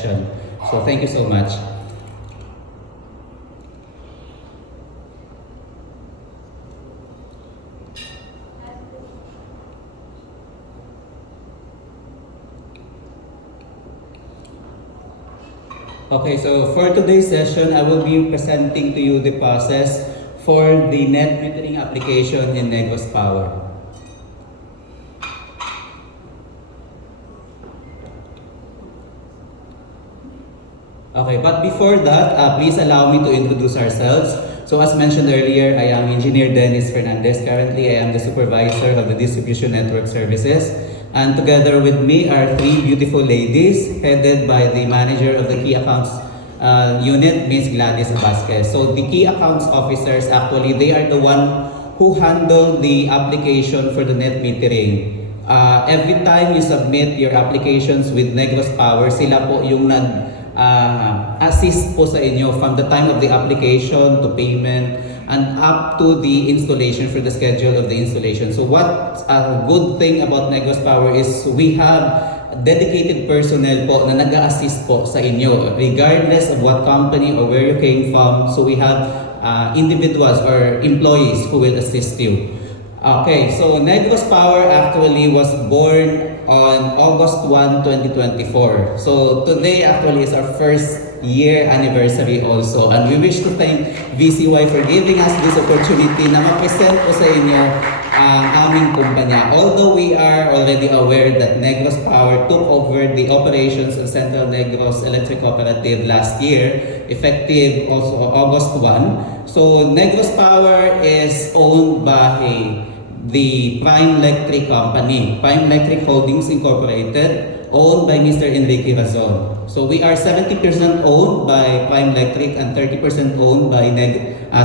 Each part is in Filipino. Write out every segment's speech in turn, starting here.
session. So thank you so much. Okay, so for today's session, I will be presenting to you the process for the net metering application in Negros Power. Okay, but before that, please allow me to introduce ourselves. So as mentioned earlier, I am Engineer Dennis Fernandez. Currently, I am the supervisor of the Distribution Network Services. And together with me are three beautiful ladies headed by the manager of the Key Accounts unit, Ms. Gladys Vasquez. So the Key Accounts officers, actually, they are the one who handle the application for the net metering. Every time you submit your applications with Negros Power, sila po yung assist po sa inyo from the time of the application to payment and up to the installation for the schedule of the installation. So what a good thing about Negros Power is we have dedicated personnel po na nag-a-assist po sa inyo regardless of what company or where you came from. So we have individuals or employees who will assist you. Okay, so Negros Power actually was born on August 1, 2024. So today actually is our first year anniversary also, and we wish to thank VCY for giving us this opportunity na ma-present po sa inyo ang aming kumpanya. Although we are already aware that Negros Power took over the operations of Central Negros Electric Cooperative last year, effective also August 1. So Negros Power is owned by the Prime Electric Company, Prime Electric Holdings Incorporated, owned by Mr. Enrique Razon. So we are 70% owned by Prime Electric and 30% owned by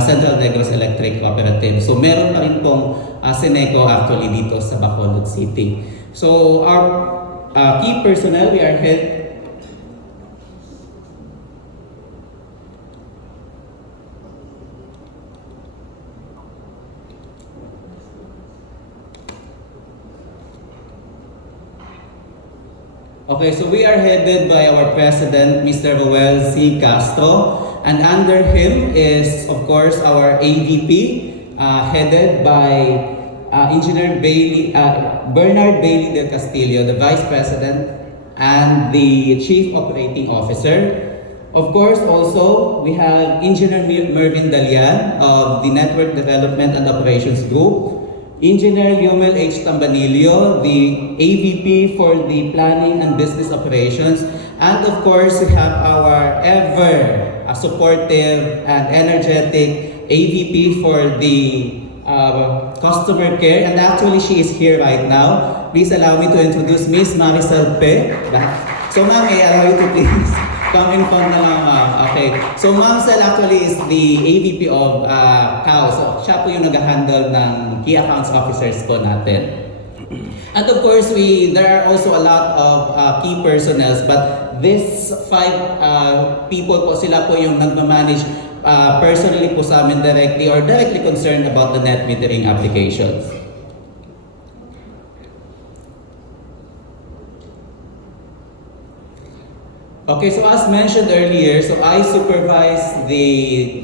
Central Negros Electric Cooperative. So meron pa rin pong Seneco actually dito sa Bacolod City. So our key personnel, we are Okay, so we are headed by our president, Mr. Roel C. Castro, and under him is, of course, our AVP, headed by Engineer Bernard Bailey del Castillo, the Vice President and the Chief Operating Officer. Of course, also, we have Engineer Mervin Dalian of the Network Development and Operations Group, Engineer Yomel H. Tambanillo, the AVP for the Planning and Business Operations, and of course, we have our ever supportive and energetic AVP for the Customer Care, and actually she is here right now. Please allow me to introduce Ms. Maricel Pe. So ma'am, I allow you to please come in front na lang, ma'am. Okay. So Ma'am Cel actually is the AVP of CAO. So siya po yung nag-handle ng Key Accounts Officers po natin. And of course, there are also a lot of key personnel, but these 5 people po, sila po yung nagmamanage personally po sa amin directly or directly concerned about the net metering applications. Okay, so as mentioned earlier, so I supervise the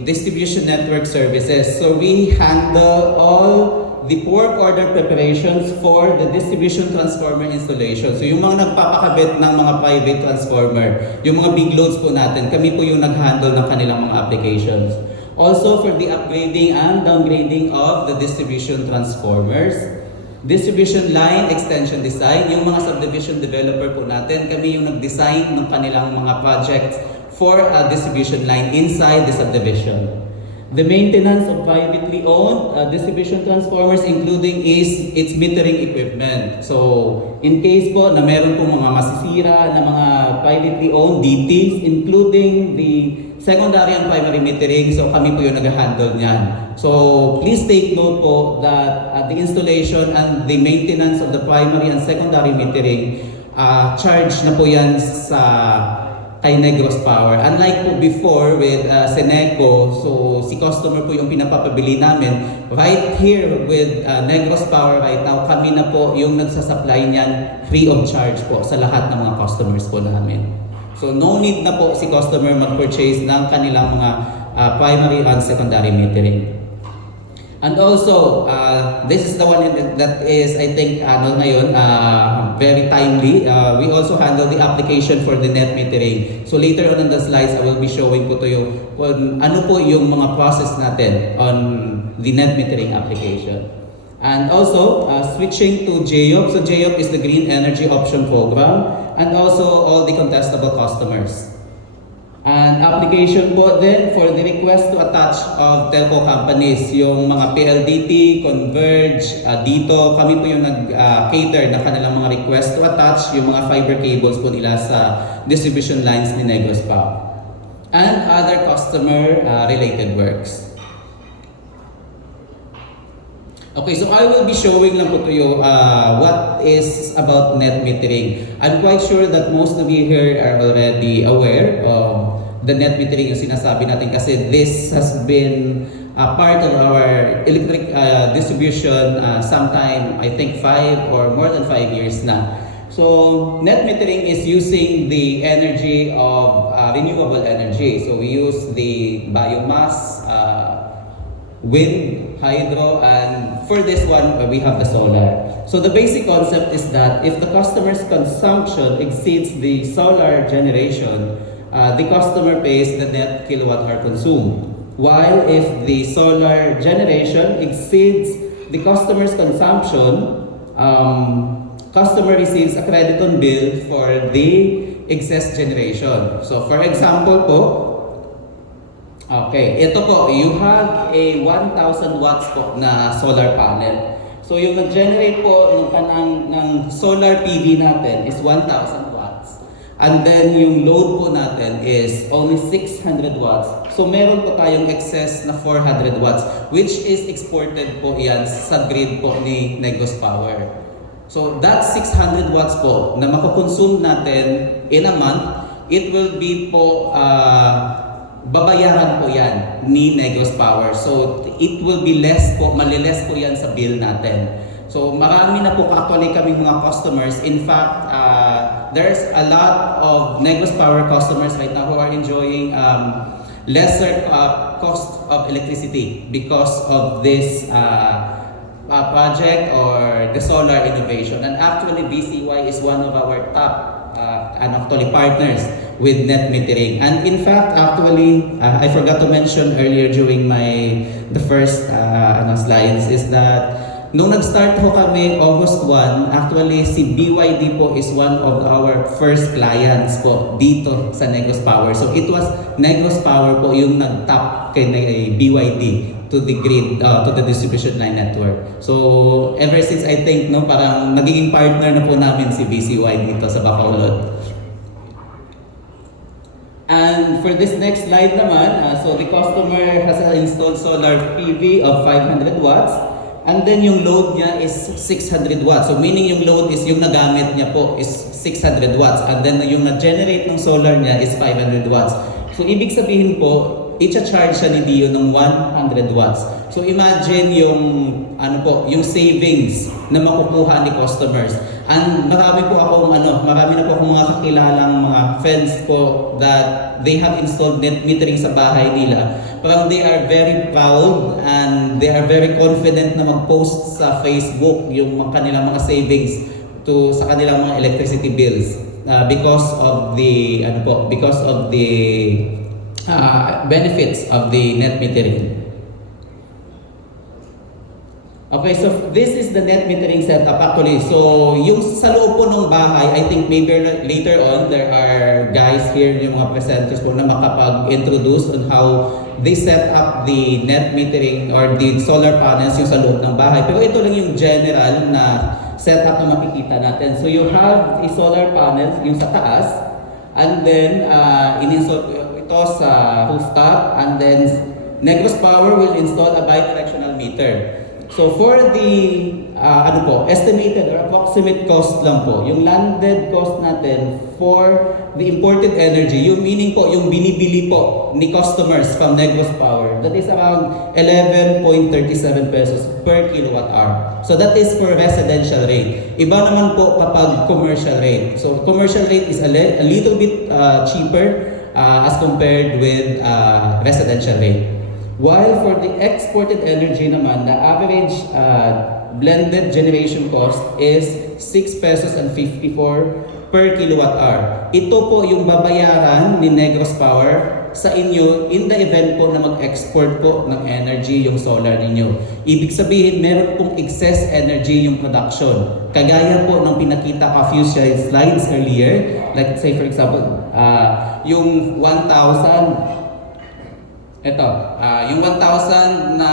distribution network services. So we handle all the work order preparations for the distribution transformer installation. So yung mga nagpapakabit ng mga private transformer, yung mga big loads po natin, kami po yung nag-handle ng kanilang mga applications. Also for the upgrading and downgrading of the distribution transformers, distribution line extension design, yung mga subdivision developer po natin, kami yung nag-design ng kanilang mga projects for a distribution line inside the subdivision. The maintenance of privately owned distribution transformers including its metering equipment. So, in case po na meron po mga masisira na mga privately owned DTs, including the secondary and primary metering, so kami po yung nag-handle niyan. So, please take note po that the installation and the maintenance of the primary and secondary metering, charge na po yan sa kay Negros Power. Unlike po before with Seneco, so si customer po yung pinapapabili namin. Right here with Negros Power right now, kami na po yung nagsasupply niyan free of charge po sa lahat ng mga customers po namin. So no need na po si customer mag-purchase ng kanilang mga primary and secondary metering. And also, this is the one that is, I think, ngayon, very timely. We also handle the application for the net metering. So later on in the slides, I will be showing po to you kung ano po yung mga process natin on the net metering application. And also, switching to JOP. So JOP is the Green Energy Option Program, and also all the contestable customers. And application po din for the request to attach of telco companies, yung mga PLDT, Converge, dito kami po yung nag-cater na kanilang mga request to attach yung mga fiber cables po nila sa distribution lines ni Negros Power. And other customer related works. Okay, so I will be showing lang po to you what is about net metering. I'm quite sure that most of you here are already aware of the net metering yung sinasabi natin kasi this has been part of our electric distribution sometime, I think 5 or more than 5 years na. So net metering is using the energy of renewable energy. So we use the biomass, wind, hydro, and for this one, we have the solar. So the basic concept is that if the customer's consumption exceeds the solar generation, the customer pays the net kilowatt hour consumed. While if the solar generation exceeds the customer's consumption, customer receives a credit on bill for the excess generation. So for example po, okay, ito po, you have a 1,000 watts po na solar panel. So yung nag-generate po ng solar PV natin is 1,000 watts. And then yung load po natin is only 600 watts. So meron po tayong excess na 400 watts which is exported po yan sa grid po ni Negros Power. So that 600 watts po na makukonsume natin in a month, it will be po babayaran po yan ni Negros Power. So it will be less po, maliless po yan sa bill natin. So marami na po actually kaming mga customers. In fact, there's a lot of Negros Power customers right now who are enjoying lesser cost of electricity because of this project or the solar innovation. And actually BCY is one of our top partners with net metering. And in fact, actually, I forgot to mention earlier during the first slides is that nung nag-start ho kami August 1, actually si BYD po is one of our first clients po dito sa Negros Power. So it was Negros Power po yung nag-tap kay BYD to the grid, to the distribution line network. So ever since I think parang nagiging partner na po namin si BCY dito sa Bacolod. And for this next slide naman, so the customer has installed solar PV of 500 watts and then yung load niya is 600 watts. So meaning yung load is yung nagamit niya po is 600 watts and then yung na-generate ng solar niya is 500 watts. So ibig sabihin po, i-charge siya ni Dio ng 100 watts. So imagine yung yung savings na makukuha ni customers. And marami na po akong mga kakilalang mga friends po that they have installed net metering sa bahay nila. Parang they are very proud and they are very confident na mag-post sa Facebook yung kanilang mga savings sa kanilang mga electricity bills because of the benefits of the net metering. Okay, so this is the net metering setup actually. So yung sa loob po ng bahay, I think maybe later on there are guys here, yung mga presenters po na makapag-introduce on how they set up the net metering or the solar panels yung sa loob ng bahay. Pero ito lang yung general na setup na makikita natin. So you have a solar panels yung sa taas and then in-install ito sa rooftop and then Negros Power will install a bidirectional meter. So for the estimated or approximate cost lang po, yung landed cost natin for the imported energy, yung meaning po, yung binibili po ni customers from Negros Power, that is around 11.37 pesos per kilowatt hour. So that is for residential rate. Iba naman po kapag commercial rate. So commercial rate is a little bit cheaper as compared with residential rate. While for the exported energy naman, the average blended generation cost is 6 pesos and 54 per kilowatt hour. Ito po yung babayaran ni Negros Power sa inyo in the event po na mag-export po ng energy yung solar ninyo. Ibig sabihin, meron pong excess energy yung production. Kagaya po ng pinakita a few slides earlier, like say for example, yung 1,000 yung 1,000 na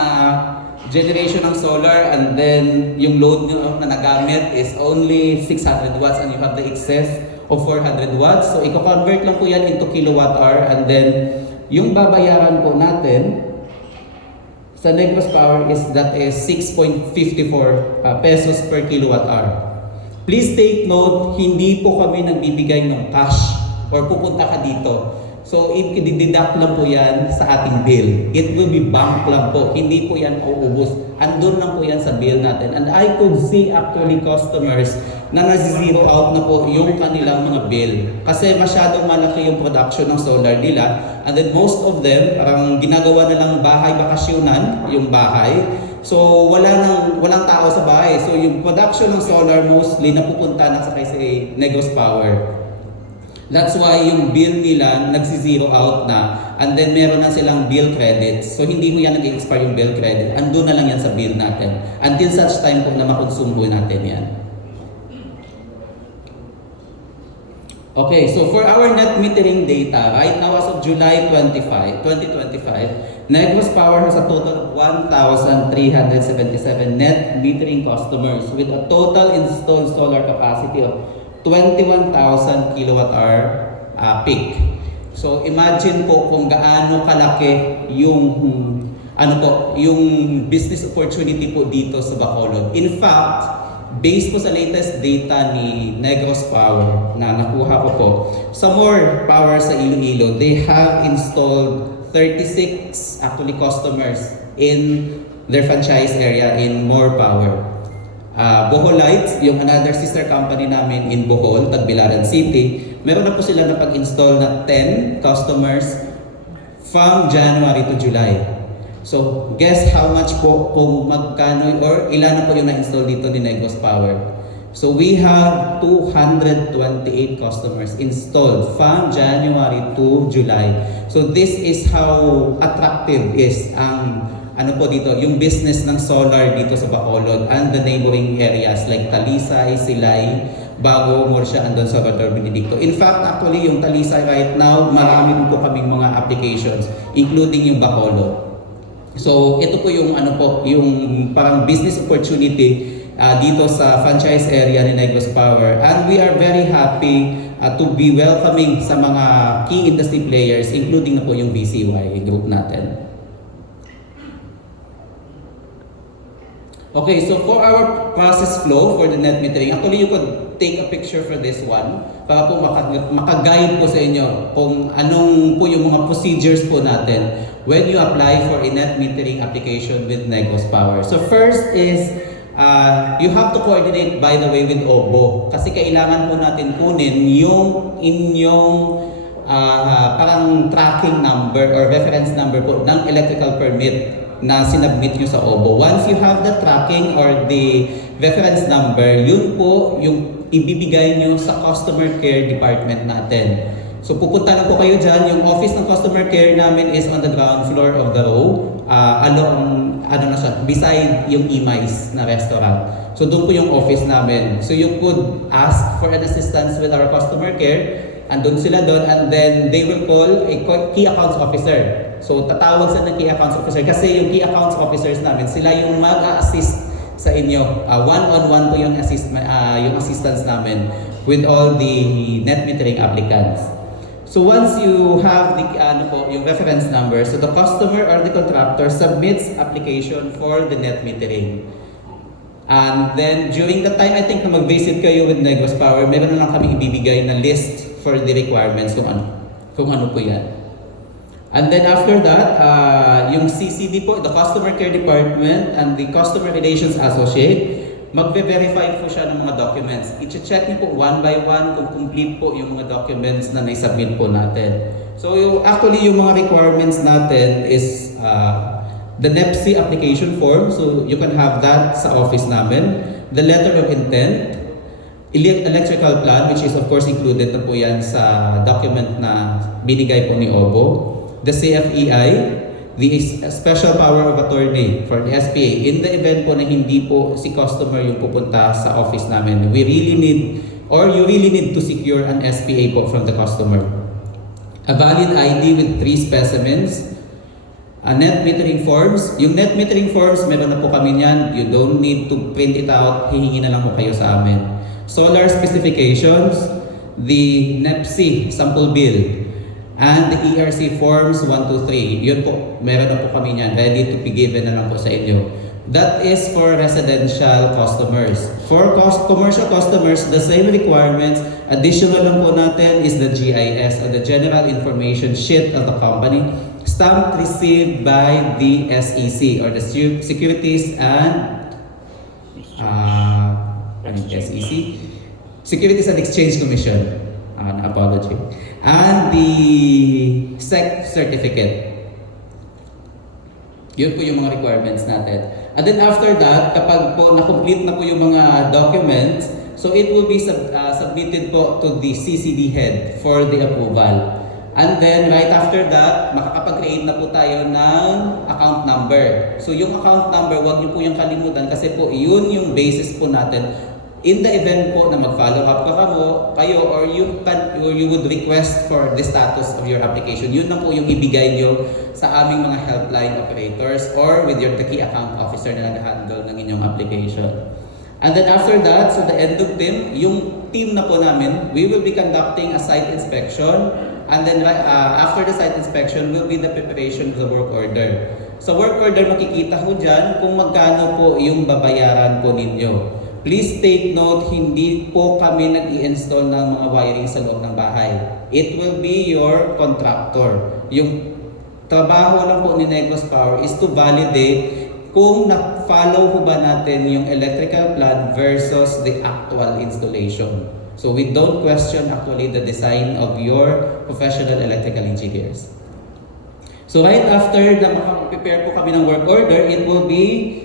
generation ng solar and then yung load nyo na nagamit is only 600 watts and you have the excess of 400 watts. So, i-convert lang po yan into kilowatt hour and then yung babayaran po natin sa Negros Power is 6.54 pesos per kilowatt hour. Please take note, hindi po kami nagbibigay ng cash or pupunta ka dito. So, i-deduct lang po yan sa ating bill. It will be bank lang po. Hindi po yan uubos. Andun lang po yan sa bill natin. And I could see actually customers na nasi-zero out na po yung kanilang mga bill. Kasi masyadong malaki yung production ng solar nila. And then most of them, parang ginagawa na lang bahay bakasyonan, yung bahay. So, walang tao sa bahay. So, yung production ng solar mostly napupunta na sa kay Negros Power. That's why yung bill nila nagsi-zero out na and then meron na silang bill credits. So hindi mo yan nag-expire yung bill credit. Andun na lang yan sa bill natin. Until such time po na makonsume natin yan. Okay, so for our net metering data, right now as of July 2025, Negros Power has a total of 1,377 net metering customers with a total installed solar capacity of 21,000 kilowatt hour peak. So imagine po kung gaano kalaki yung yung business opportunity po dito sa Bacolod. In fact, based po sa latest data ni Negros Power na nakuha ko po, sa More Power sa Iloilo, they have installed 36 actually customers in their franchise area in More Power. Bohol Lights, yung another sister company namin in Bohol, Tagbilaran City, meron na po sila na pag-install na 10 customers from January to July. So, guess how much po kung magkano or ilan na po yung na-install dito ni Negros Power. So, we have 228 customers installed from January to July. So, this is how attractive is ang dito, yung business ng solar dito sa Bacolod and the neighboring areas like Talisay, Silay, Bago, Murcia, and sa Salvador Benedicto. In fact, actually, yung Talisay right now, marami po kaming mga applications, including yung Bacolod. So, ito po yung yung parang business opportunity dito sa franchise area ni Negros Power. And we are very happy to be welcoming sa mga key industry players, including na po yung BCY group natin. Okay, so for our process flow for the net metering, actually you could take a picture for this one para po maka-guide po sa inyo kung anong po yung mga procedures po natin when you apply for a net metering application with Negros Power. So first is, you have to coordinate by the way with OBO kasi kailangan po natin kunin yung inyong parang tracking number or reference number po ng electrical permit na sinubmit nyo sa OBO. Once you have the tracking or the reference number, yun po yung ibibigay nyo sa customer care department natin. So pupunta lang po kayo dyan. Yung office ng customer care namin is on the ground floor of the row. Beside yung Imais na restaurant. So doon po yung office namin. So you could ask for an assistance with our customer care. Andun sila doon and then they will call a key accounts officer. So tatawag sa ng key accounts officer kasi yung key accounts officers namin, sila yung mag-assist sa inyo. One-on-one po yung assistance namin with all the net metering applicants. So once you have the yung reference number, so the customer or the contractor submits application for the net metering. And then during the time, I think na mag-visit kayo with Negros Power, meron na lang kami ibibigay na list for the requirements kung ano po yan. And then after that, yung CCD po, the Customer Care Department and the Customer Relations Associate, magbe-verify po siya ng mga documents. I-check niyo po one by one kung complete po yung mga documents na naisubmit po natin. So actually yung mga requirements natin is the NEPC application form, so you can have that sa office namin. The letter of intent, electrical plan, which is of course included na po yan sa document na binigay po ni OBO. The CFEI, the special power of attorney for the SPA. In the event po na hindi po si customer yung pupunta sa office namin, we really need, or you really need to secure an SPA po from the customer. A valid ID with 3 specimens, net metering forms. Yung net metering forms, meron na po kami niyan. You don't need to print it out. Hihingi na lang po kayo sa amin. Solar specifications, the NEPC sample bill, and the ERC forms 1, 2, 3. Yun po, meron na po kami niyan. Ready to be given na lang po sa inyo. That is for residential customers. For commercial customers, the same requirements. Additional lang po natin is the GIS, or the General Information Sheet of the company, stamped received by the SEC, or the Securities and SEC, Securities and Exchange Commission. Apology. And the SEC certificate. Yun po yung mga requirements natin. And then after that, kapag po na-complete na po yung mga documents, so it will be submitted po to the CCD head for the approval. And then right after that, makakapag-create na po tayo ng account number. So yung account number, huwag niyo po yung kalimutan kasi po yun yung basis po natin. In the event po na mag-follow up kayo or you would request for the status of your application, yun na po yung ibigay nyo sa aming mga helpline operators or with your key account officer na nag-handle ng inyong application. And then after that, so the end of team, yung team na po namin, we will be conducting a site inspection. And then after the site inspection will be the preparation of the work order. Sa work order, makikita ko dyan kung magkano po yung babayaran po ninyo. Please take note, hindi po kami nag-i-install ng mga wiring sa loob ng bahay. It will be your contractor. Yung trabaho lang po ni Negros Power is to validate kung na-follow ho ba natin yung electrical plan versus the actual installation. So we don't question actually the design of your professional electrical engineers. So right after na makapag-prepare po kami ng work order, it will be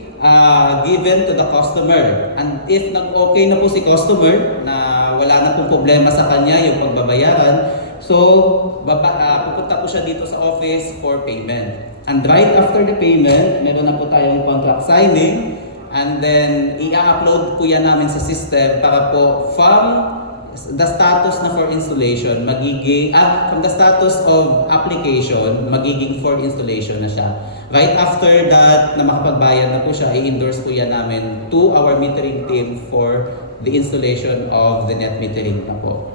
given to the customer. And if nag-okay na po si customer, na wala na pong problema sa kanya yung pagbabayaran, so pupunta po siya dito sa office for payment. And right after the payment, meron na po tayong contract signing, and then i-upload po yan namin sa system para po from the status na for installation, magiging, from the status of application, magiging for installation na siya. Right after that, na makapagbayad na po siya, i-endorse po yan namin to our metering team for the installation of the net metering na po.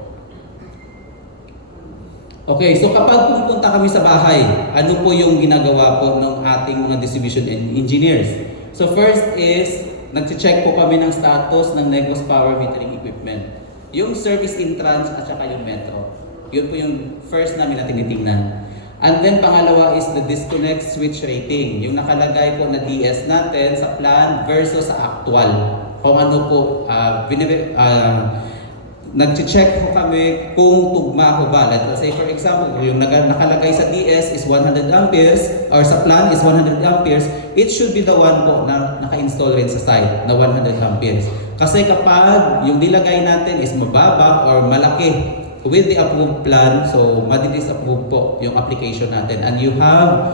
Okay, so kapag pupunta kami sa bahay, ano po yung ginagawa po ng ating mga distribution engineers? So first is, nag-check po kami ng status ng Negros Power metering equipment. Yung service entrance at saka yung metro. Yun po yung first namin na tinitingnan. And then pangalawa is the disconnect switch rating. Yung nakalagay po na DS natin sa plan versus sa actual. Kung ano po, nag-check po kami kung tugma ko ba. Let's say for example, yung nakalagay sa DS is 100 amperes or sa plan is 100 amperes, it should be the one po na naka-install rin sa site na 100 amperes. Kasi kapag yung nilagay natin is mababa or malaki with the approved plan, so madi-disapprove po yung application natin, and you have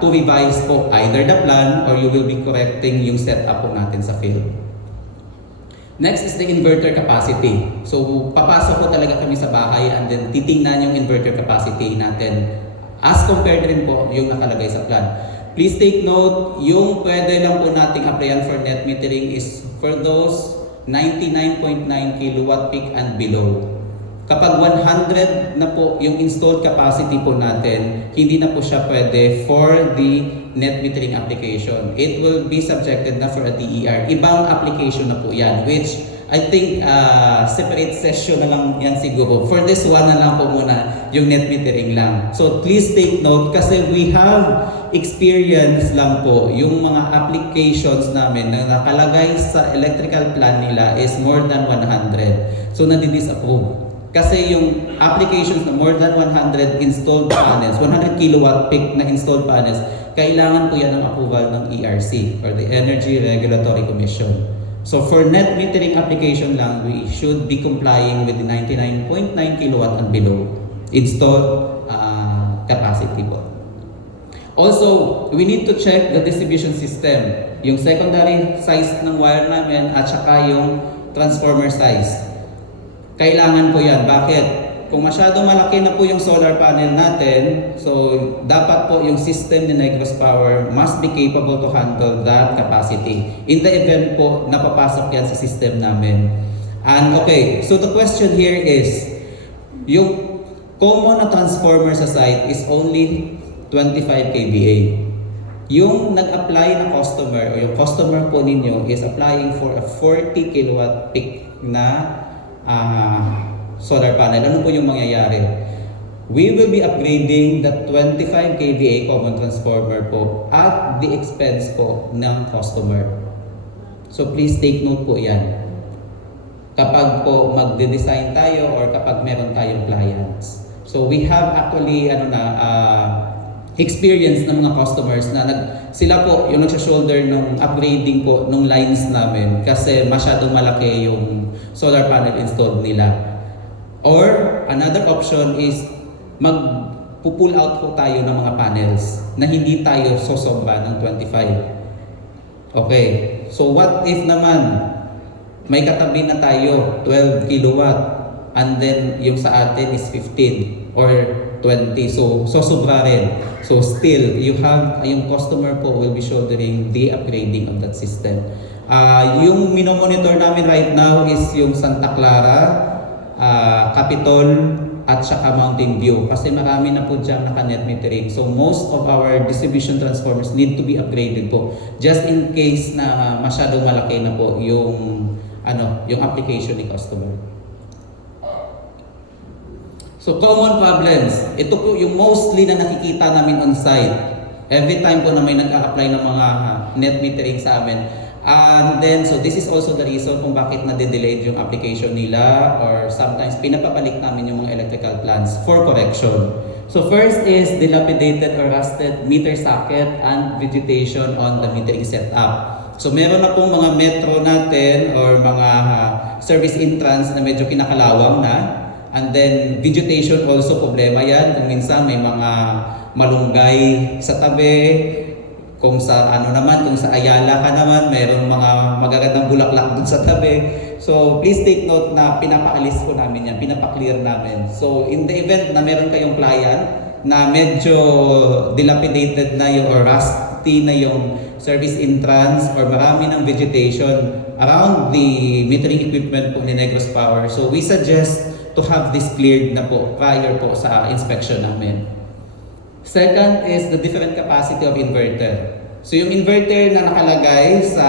to revise po either the plan or you will be correcting yung setup po natin sa field. Next is the inverter capacity. So papasok po talaga kami sa bahay and then titingnan yung inverter capacity natin as compared rin po yung nakalagay sa plan. Please take note, yung pwede lang po nating applyan for net metering is for those 99.9 kilowatt peak and below. Kapag 100 na po yung installed capacity po natin, hindi na po siya pwede for the net metering application. It will be subjected na for a DER. Ibang application na po yan, which I think separate session na lang yan siguro. For this one na lang po muna yung net metering lang. So please take note kasi we have experience lang po yung mga applications namin na nakalagay sa electrical plan nila is more than 100. So nadi-disapprove. Kasi yung applications na more than 100 installed panels, 100 kilowatt peak na installed panels, kailangan po yan ng approval ng ERC or the Energy Regulatory Commission. So for net metering application lang, we should be complying with the 99.9 kilowatt and below installed capacity po. Also, we need to check the distribution system. Yung secondary size ng wire namin at saka yung transformer size. Kailangan po yan. Bakit? Kung masyado malaki na po yung solar panel natin, so dapat po yung system ni Negros Power must be capable to handle that capacity. In the event po, napapasok yan sa system namin. And okay, so the question here is, yung common na transformer sa site is only 25 kVA. Yung nag-apply na customer o yung customer po ninyo is applying for a 40 kilowatt peak na solar panel. Ano po yung mangyayari? We will be upgrading the 25 kVA common transformer po at the expense po ng customer. So please take note po yan. Kapag po magde-design tayo or kapag meron tayong clients. So we have actually experience ng mga customers na sila po yung nagsha-shoulder ng upgrading po ng lines namin kasi masyadong malaki yung solar panel installed nila. Or another option is mag-pull out po tayo ng mga panels na hindi tayo sosobra ng 25. Okay, so what if naman may katabi na tayo 12 kilowatt and then yung sa atin is 15 or 20, so sobra rin. So still, yung customer po will be shouldering the upgrading of that system. Yung minomonitor namin right now is yung Santa Clara, Capitol, at saka Mountain View. Kasi marami na po dyan naka-net metering. So most of our distribution transformers need to be upgraded po. Just in case na masyadong malaki na po yung application ni customer. So common problems, ito po yung mostly na nakikita namin on site. Every time po na may nag-a-apply ng mga net metering sa amin. And then, so this is also the reason kung bakit na-delayed yung application nila or sometimes pinapabalik namin yung mga electrical plans for correction. So first is dilapidated or rusted meter socket and vegetation on the metering setup. So meron na pong mga metro natin or mga service entrance na medyo kinakalawang na. And then vegetation also problema yan. Kung minsan may mga malunggay sa tabi, kung sa kung sa Ayala ka naman, mayroong mga magagandang bulaklak dun sa tabi. So please take note na pinapaalis ko namin yan, pinapa-clear namin. So in the event na meron kayong client na medyo dilapidated na yung or rusty na yung service entrance or marami ng vegetation around the metering equipment po ni Negros Power. So we suggest to have this cleared na po prior po sa inspection namin. Second is the different capacity of inverter. So yung inverter na nakalagay sa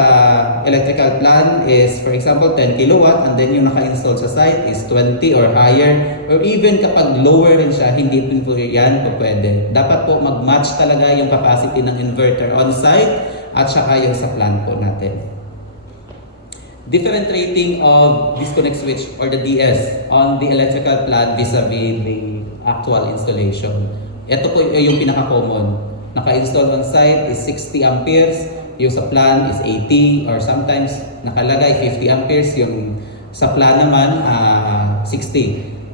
electrical plan is for example 10 kilowatt and then yung naka-install sa site is 20 or higher or even kapag lower rin siya, hindi po yan po pwede. Dapat po mag-match talaga yung capacity ng inverter on site at saka yung sa plan po natin. Different rating of disconnect switch or the DS on the electrical plant vis-a-vis the actual installation. Ito po yung pinaka-common. Naka-install on site is 60 amperes, yung sa plan is 80 or sometimes nakalagay 50 amperes, yung sa plan naman 60.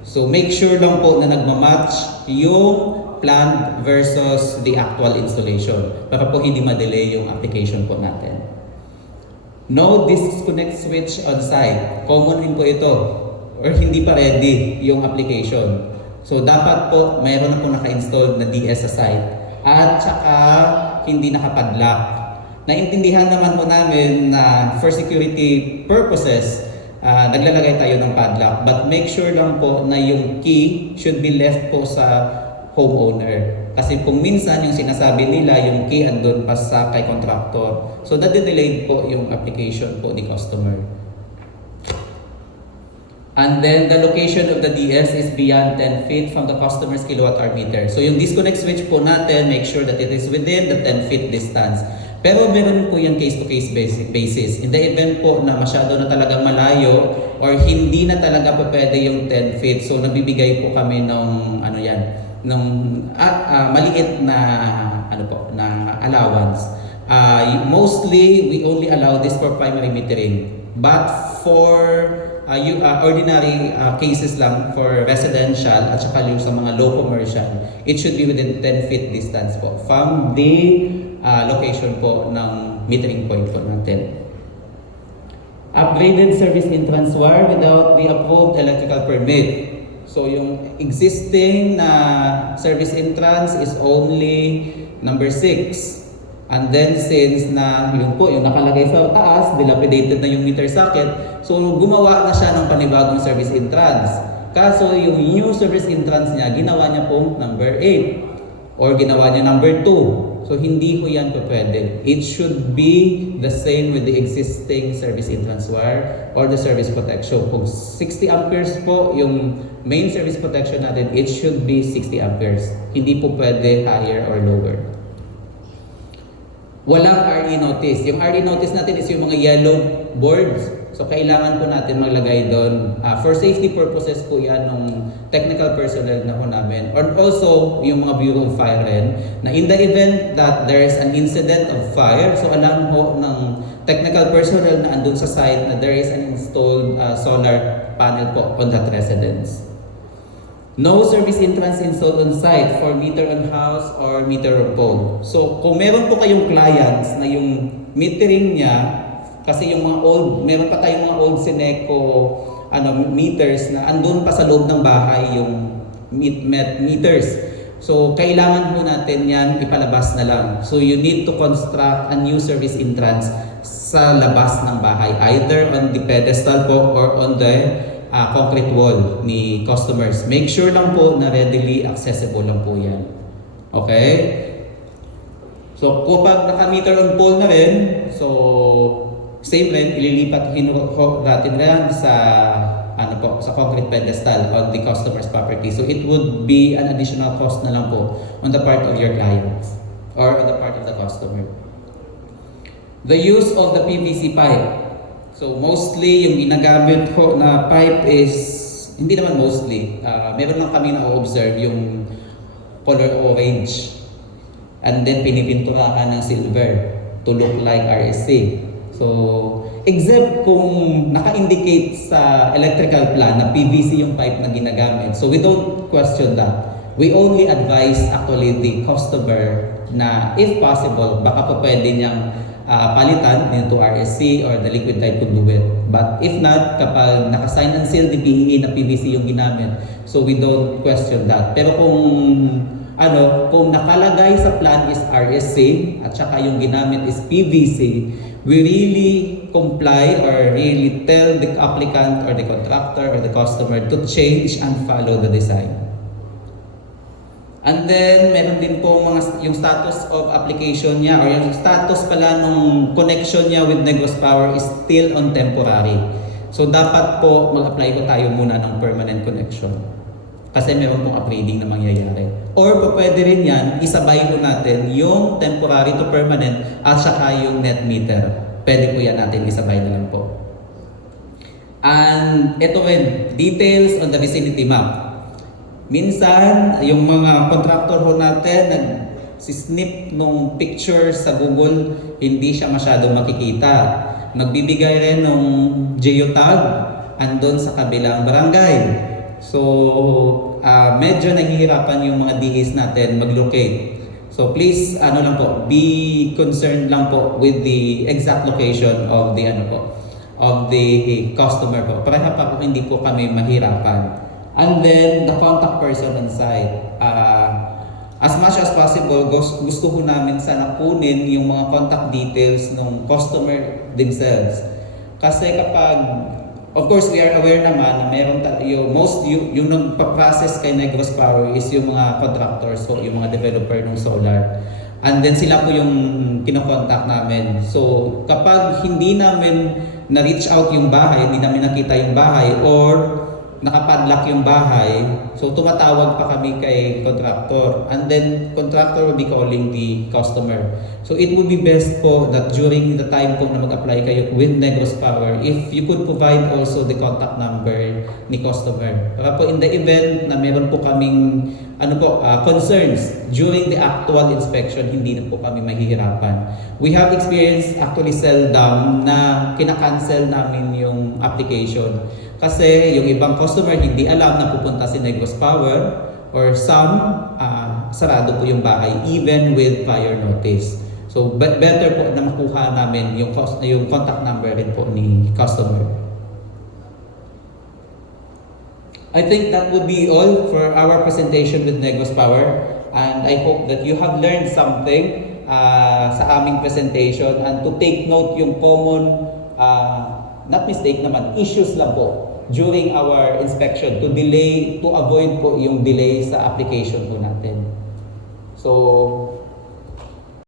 So make sure lang po na nagmamatch yung planned versus the actual installation para po hindi ma-delay yung application po natin. No disconnect switch on site. Common din po ito. Or hindi pa ready yung application. So dapat po mayroon na po naka-installed na DS sa site. At saka hindi nakapadlock. Naintindihan naman po namin na for security purposes naglalagay tayo ng padlock. But make sure lang po na yung key should be left po sa homeowner. Kasi kung minsan yung sinasabi nila, yung key andun pa sa kay contractor. So nade-delay po yung application po ni customer. And then the location of the DS is beyond 10 feet from the customer's kilowatt-hour meter. So yung disconnect switch po natin, make sure that it is within the 10 feet distance. Pero meron po yung case-to-case basis. In the event po na masyado na talagang malayo or hindi na talaga po pwede yung 10 feet, so nabibigay po kami ng maliit na na allowance. Mostly we only allow this for primary metering. But for ordinary cases lang for residential at saka yung sa mga low commercial, it should be within 10 feet distance po from the location po ng metering point po natin. Upgraded service entrance wire without the approved electrical permit. So yung existing na service entrance is only number 6. And then since na yung nakalagay sa taas, dilapidated na yung meter socket, so gumawa na siya ng panibagong service entrance. Kaso yung new service entrance niya, ginawa niya pong number 8 or ginawa niya number 2. So hindi po yan po pwede. It should be the same with the existing service entrance wire or the service protection. Kung 60 amperes po yung main service protection natin, it should be 60 amperes. Hindi po pwede higher or lower. Walang RE notice. Yung RE notice natin is yung mga yellow boards. So kailangan po natin maglagay doon. For safety purposes po yan ng technical personnel na po namin. Or also yung mga Bureau of Fire rin, na in the event that there is an incident of fire, so alam po ng technical personnel na andun sa site na there is an installed solar panel po on that residence. No service entrance installed on site for meter on house or meter on pole. So kung meron po kayong clients na yung metering niya, kasi yung mga meron pa tayong mga old Seneco meters na andun pa sa loob ng bahay yung meters. So kailangan po natin yan ipalabas na lang. So you need to construct a new service entrance sa labas ng bahay, either on the pedestal po or on the concrete wall ni customers. Make sure lang po na readily accessible lang po yan. Okay? So kapag naka-meter on pole na rin, so same rin, ililipat natin rin sa sa concrete pedestal on the customer's property. So it would be an additional cost na lang po on the part of your clients or on the part of the customer. The use of the PVC pipe. So mostly yung ginagamit ko na pipe is, hindi naman mostly, meron lang kami na-observe yung color orange and then pinipinturahan ng silver to look like RSC. So except kung naka-indicate sa electrical plan na PVC yung pipe na ginagamit, so we don't question that. We only advise actually the customer na if possible, baka pa pwede niyang palitan into RSC or the liquid type conduit. But if not, kapag naka-sign and seal the PEA na PVC yung ginamit, so we don't question that. Pero kung nakalagay sa plan is RSC at saka yung ginamit is PVC, we really comply or really tell the applicant or the contractor or the customer to change and follow the design. And then, meron din po yung status of application niya or yung status pala nung connection niya with Negros Power is still on temporary. So, dapat po mag-apply po tayo muna ng permanent connection. Kasi meron pong upgrading na mangyayari. Or pwede rin yan, isabay po natin yung temporary to permanent at saka yung net meter. Pwede po yan natin isabay na lang po. And ito rin, details on the vicinity map. Minsan, yung mga contractor ho natin nag-snip nung picture sa Google, hindi siya masyadong makikita. Nagbibigay rin nung geotag andun sa kabilang barangay. So, medyo nahihirapan yung mga DAs natin mag-locate. So please, be concerned lang po with the exact location of the of the customer po. Para pa po hindi po kami mahirapan. And then the contact person on site. As much as possible, gusto ko namin sana kunin yung mga contact details ng customer themselves. Kasi kapag Of course, we are aware naman na meron yung nagpa-process kay Negros Power is yung mga contractors, so yung mga developer ng solar. And then sila po yung kinokontak namin. So kapag hindi namin na-reach out yung bahay, hindi namin nakita yung bahay, or nakapadlock yung bahay, so tumatawag pa kami kay contractor, and then contractor will be calling the customer. So it would be best po that during the time po na mag-apply kayo with Negros Power, if you could provide also the contact number ni customer. Para po in the event na meron po kaming concerns during the actual inspection, hindi na po kami mahihirapan. We have experienced actually sell down na kinakancel namin yung application. Kasi yung ibang customer hindi alam na pupunta si Negros Power, or some sarado po yung bahay even with prior notice. So better po na makuha namin yung contact number rin po ni customer. I think that would be all for our presentation with Negros Power, and I hope that you have learned something sa aming presentation, and to take note yung common not mistake naman, issues lang po during our inspection to avoid po yung delay sa application po natin. So,